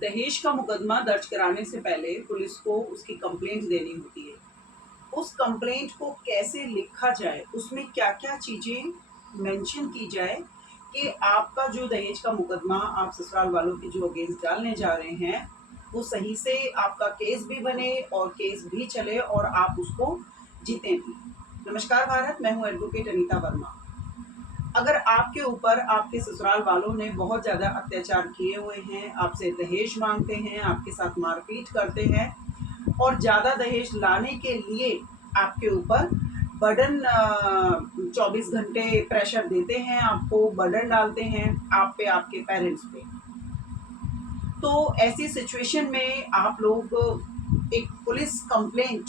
दहेज का मुकदमा दर्ज कराने से पहले पुलिस को उसकी कंप्लेंट देनी होती है। उस कंप्लेंट को कैसे लिखा जाए, उसमें क्या-क्या चीज़ें मेंशन की जाए कि आपका जो दहेज का मुकदमा आप ससुराल वालों के जो अगेंस्ट डालने जा रहे हैं, वो सही से आपका केस भी बने और केस भी चले और आप उसको जीतें भी। नमस्कार भारत, मैं हूँ एडवोकेट अनीता वर्मा। अगर आपके ऊपर आपके ससुराल वालों ने बहुत ज़्यादा अत्याचार किए हुए हैं, आपसे दहेज माँगते हैं, आपके साथ मारपीट करते हैं और ज़्यादा दहेज लाने के लिए आपके ऊपर बर्डन 24 घंटे प्रेशर देते हैं, आपको बर्डन डालते हैं, आप पे, आपके पेरेंट्स पे। तो ऐसी सिचुएशन में आप लोग एक पुलिस कंप्लेंट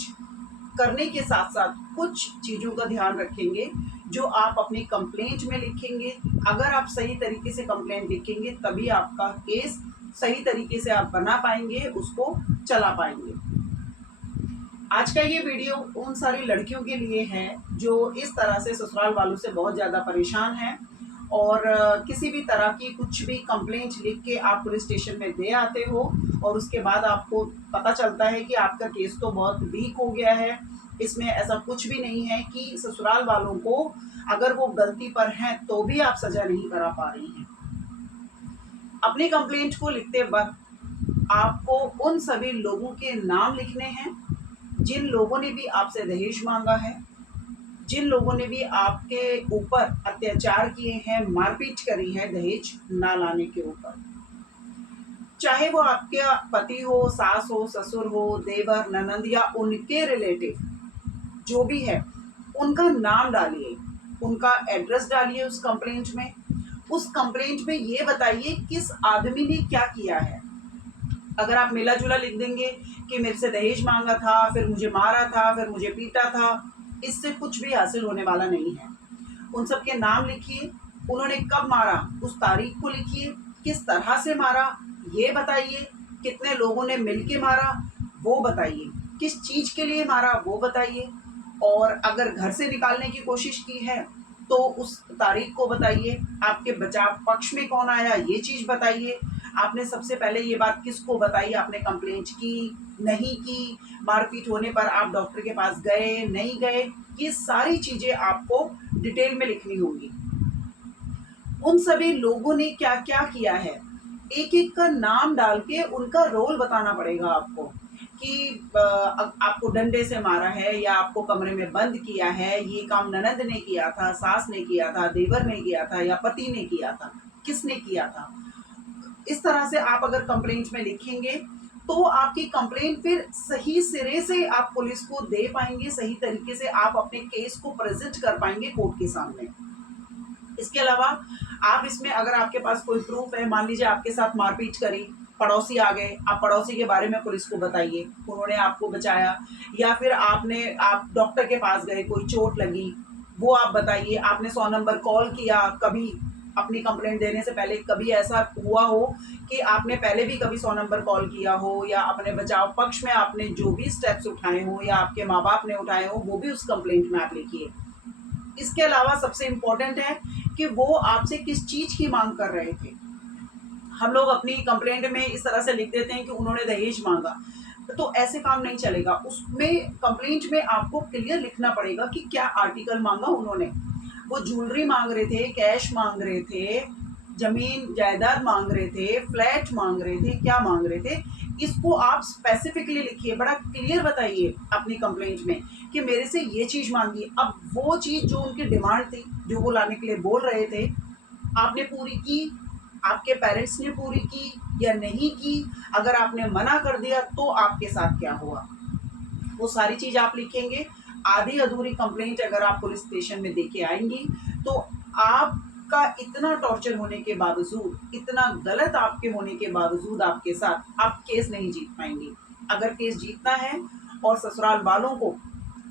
करने के साथ-साथ कुछ चीज़ों का ध्यान रखेंगे, जो आप अपनी कंप्लेंट में लिखेंगे। अगर आप सही तरीके से कंप्लेंट लिखेंगे, तभी आपका केस सही तरीके से आप बना पाएँगे, उसको चला पाएँगे। आज का ये वीडियो उन सारी लड़कियों के लिए है, जो इस तरह से ससुराल वालों से बहुत ज़्यादा परेशान हैं और किसी भी तरह की कुछ भी कंप्लेंट लिख के आप पुलिस स्टेशन में दे आते हो और उसके बाद आपको पता चलता है कि आपका केस तो बहुत वीक हो गया है। इसमें ऐसा कुछ भी नहीं है कि ससुराल वालों को अगर वो गलती पर हैं, तो भी आप सज़ा नहीं करा पा रही हैं। अपनी कंप्लेंट को लिखते वक़्त आपको उन सभी लोगों के नाम लिखने हैं, जिन लोगों ने भी आपसे दहेज माँगा है, जिन लोगों ने भी आपके ऊपर अत्याचार किए हैं, मारपीट करी है दहेज ना लाने के ऊपर। चाहे वो आपके पति हो, सास हो, ससुर हो, देवर, ननंद या उनके रिलेटिव जो भी है, उनका नाम डालिए, उनका एड्रेस डालिए उस कंप्लेंट में। उस कंप्लेंट में ये बताइए किस आदमी ने क्या किया है। अगर आप मिला-जुला लिख देंगे कि मेरे से दहेज माँगा था, फिर मुझे मारा था, फिर मुझे पीटा था, इससे कुछ भी हासिल होने वाला नहीं है। उन सब के नाम लिखिए, उन्होंने कब मारा, उस तारीख को लिखिए, किस तरह से मारा ये बताइए, कितने लोगों ने मिल के मारा वो बताइए, किस चीज़ के लिए मारा वो बताइए और अगर घर से निकालने की कोशिश की है, तो उस तारीख को बताइए, आपके बचाव पक्ष में कौन आया ये चीज़ बताइए। आपने सबसे पहले ये बात किसको बताई, आपने कंप्लेंट की, नहीं की, मारपीट होने पर आप डॉक्टर के पास गए, नहीं गए, ये सारी चीज़ें आपको डिटेल में लिखनी होंगी। उन सभी लोगों ने क्या-क्या किया है, एक-एक का नाम डाल के उनका रोल बताना पड़ेगा आपको कि आपको डंडे से मारा है या आपको कमरे में बंद किया है, ये काम ननद ने किया था, सास ने किया था, देवर ने किया था या पति ने किया था, किसने किया था। इस तरह से आप अगर कंप्लेंट में लिखेंगे, तो आपकी कंप्लेंट फिर सही सिरे से आप पुलिस को दे पाएँगे, सही तरीके से आप अपने केस को प्रेज़ेंट कर पाएँगे कोर्ट के सामने। इसके अलावा आप इसमें अगर आपके पास कोई प्रूफ है, मान लीजिए आपके साथ मारपीट करी, पड़ोसी आ गए, आप पड़ोसी के बारे में पुलिस को बताइए, उन्होंने आपको बचाया या फिर आप डॉक्टर के पास गए, कोई चोट लगी, वो आप बताइए। आपने 100 नंबर कॉल किया, कभी अपनी कंप्लेंट देने से पहले कभी ऐसा हुआ हो कि आपने पहले भी कभी 100 नंबर कॉल किया हो या अपने बचाव पक्ष में आपने जो भी स्टेप्स उठाए हों या आपके माँ-बाप ने उठाए हों, वो भी उस कंप्लेंट में आप लिखिए। इसके अलावा सबसे इम्पोर्टेंट है कि वो आपसे किस चीज़ की माँग कर रहे थे। हम लोग अपनी कंप्लेंट में इस तरह से लिख देते हैं कि उन्होंने दहेज माँगा, तो ऐसे काम नहीं चलेगा। उसमें कंप्लेंट में आपको क्लियर लिखना पड़ेगा कि क्या आर्टिकल माँगा उन्होंने। वो ज्वेलरी माँग रहे थे, कैश माँग रहे थे, ज़मीन जायदाद माँग रहे थे, फ्लैट माँग रहे थे, क्या माँग रहे थे, इसको आप स्पेसिफिकली लिखिए, बड़ा क्लियर बताइए अपनी कंप्लेंट में कि मेरे से ये चीज़ माँगी। अब वो चीज़ जो उनकी डिमांड थी, जो वो लाने के लिए बोल रहे थे, आपने पूरी की, आपके पेरेंट्स ने पूरी की या नहीं की, अगर आपने मना कर दिया तो आपके साथ क्या हुआ, वो सारी चीज़ आप लिखेंगे। आधी अधूरी कंप्लेंट अगर आप पुलिस स्टेशन में देके आएँगी, तो आपका इतना टॉर्चर होने के बावजूद, इतना गलत आपके होने के बावजूद आपके साथ, आप केस नहीं जीत पाएँगी। अगर केस जीतना है और ससुराल वालों को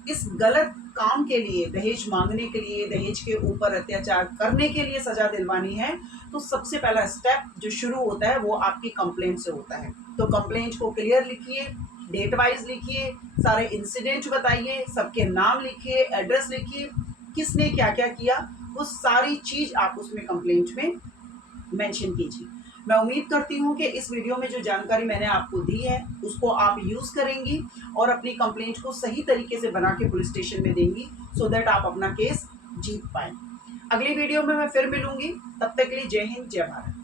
इस गलत काम के लिए, दहेज माँगने के लिए, दहेज के ऊपर अत्याचार करने के लिए सज़ा दिलवानी है, तो सबसे पहला स्टेप जो शुरू होता है, वो आपकी कंप्लेंट से होता है। तो कंप्लेंट को क्लियर लिखिए, डेट वाइज़ लिखिए, सारे इंसिडेंट बताइए, सबके नाम लिखिए, एड्रेस लिखिए, किसने क्या-क्या किया, वो सारी चीज़ आप उसमें कंप्लेंट में मेंशन कीजिए। मैं उम्मीद करती हूँ कि इस वीडियो में जो जानकारी मैंने आपको दी है उसको आप यूज़ करेंगी और अपनी कंप्लेंट को सही तरीके से बना के पुलिस स्टेशन में देंगी, सो दैट आप अपना केस जीत पाएँ। अगली वीडियो में मैं फिर मिलूंगी, तब तक के लिए जय हिंद, जय भारत।